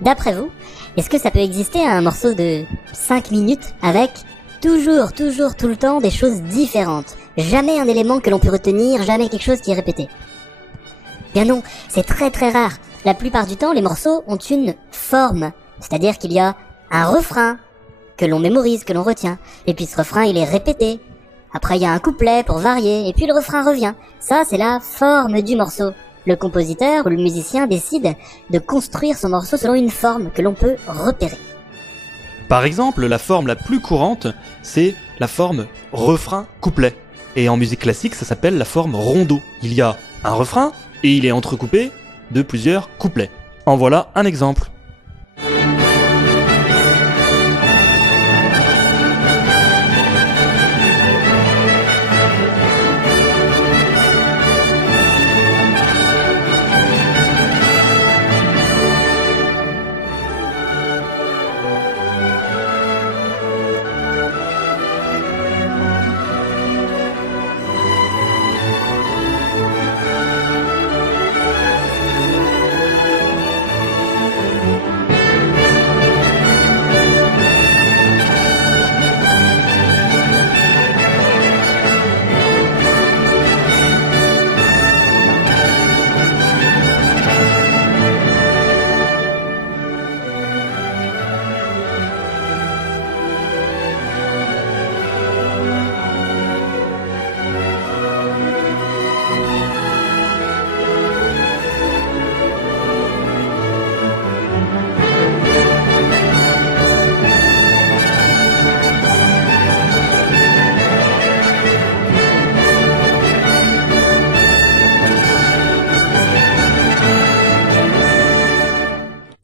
D'après vous, est-ce que ça peut exister un morceau de 5 minutes avec toujours, tout le temps des choses différentes? Jamais un élément que l'on peut retenir, jamais quelque chose qui est répété. Bien non, c'est très rare. La plupart du temps, les morceaux ont une forme. C'est-à-dire qu'il y a un refrain que l'on mémorise, que l'on retient. Et puis ce refrain, il est répété. Après, il y a un couplet pour varier, et puis le refrain revient. Ça, c'est la forme du morceau. Le compositeur ou le musicien décide de construire son morceau selon une forme que l'on peut repérer. Par exemple, la forme la plus courante, c'est la forme refrain-couplet. Et en musique classique, ça s'appelle la forme rondo. Il y a un refrain, et il est entrecoupé de plusieurs couplets. En voilà un exemple.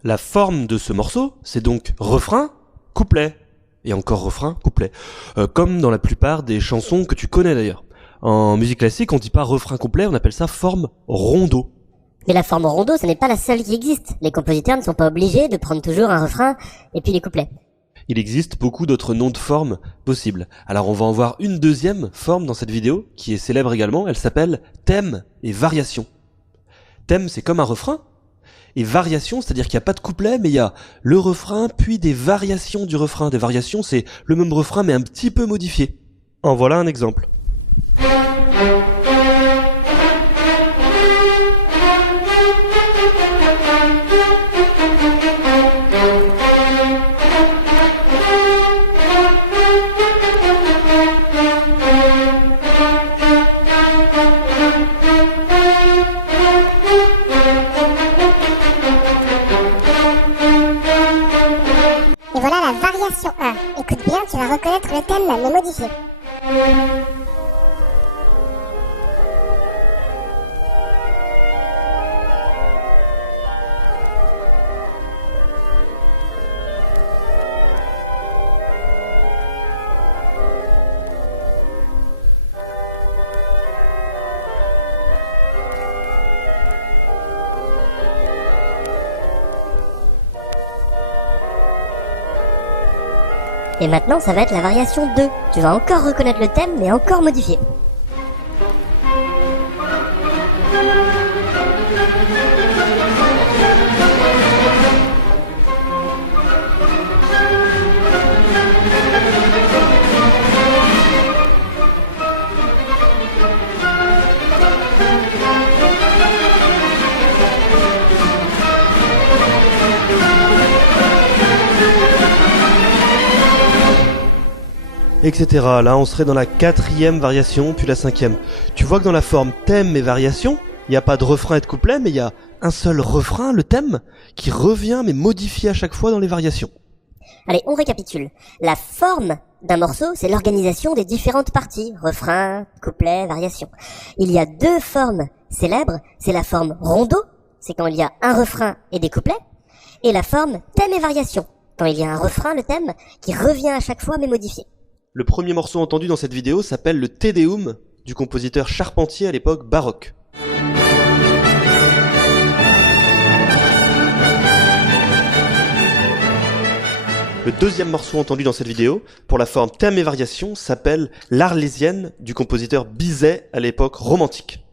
La forme de ce morceau, c'est donc refrain, couplet. Et encore refrain, couplet. Comme dans la plupart des chansons que tu connais d'ailleurs. En musique classique, on dit pas refrain, couplet, on appelle ça forme rondo. Mais la forme rondo, ce n'est pas la seule qui existe. Les compositeurs ne sont pas obligés de prendre toujours un refrain et puis les couplets. Il existe beaucoup d'autres noms de formes possibles. Alors on va en voir une deuxième forme dans cette vidéo, qui est célèbre également, elle s'appelle thème et variation. Thème, c'est comme un refrain, et variation, c'est-à-dire qu'il n'y a pas de couplet, mais il y a le refrain, puis des variations du refrain. Des variations, c'est le même refrain, mais un petit peu modifié. En voilà un exemple. Et voilà la variation 1. Écoute bien, tu vas reconnaître le thème mais modifié. Et maintenant, ça va être la variation 2. Tu vas encore reconnaître le thème, mais encore modifié. Etc. Là, on serait dans la 4e variation, puis la 5e. Tu vois que dans la forme thème et variation, il n'y a pas de refrain et de couplet, mais il y a un seul refrain, le thème, qui revient mais modifié à chaque fois dans les variations. Allez, on récapitule. La forme d'un morceau, c'est l'organisation des différentes parties. Refrain, couplet, variation. Il y a 2 formes célèbres. C'est la forme rondo, c'est quand il y a un refrain et des couplets. Et la forme thème et variation, quand il y a un refrain, le thème, qui revient à chaque fois mais modifié. Le premier morceau entendu dans cette vidéo s'appelle le Te Deum du compositeur Charpentier à l'époque baroque. Le deuxième morceau entendu dans cette vidéo, pour la forme thème et variation, s'appelle l'Arlésienne du compositeur Bizet à l'époque romantique.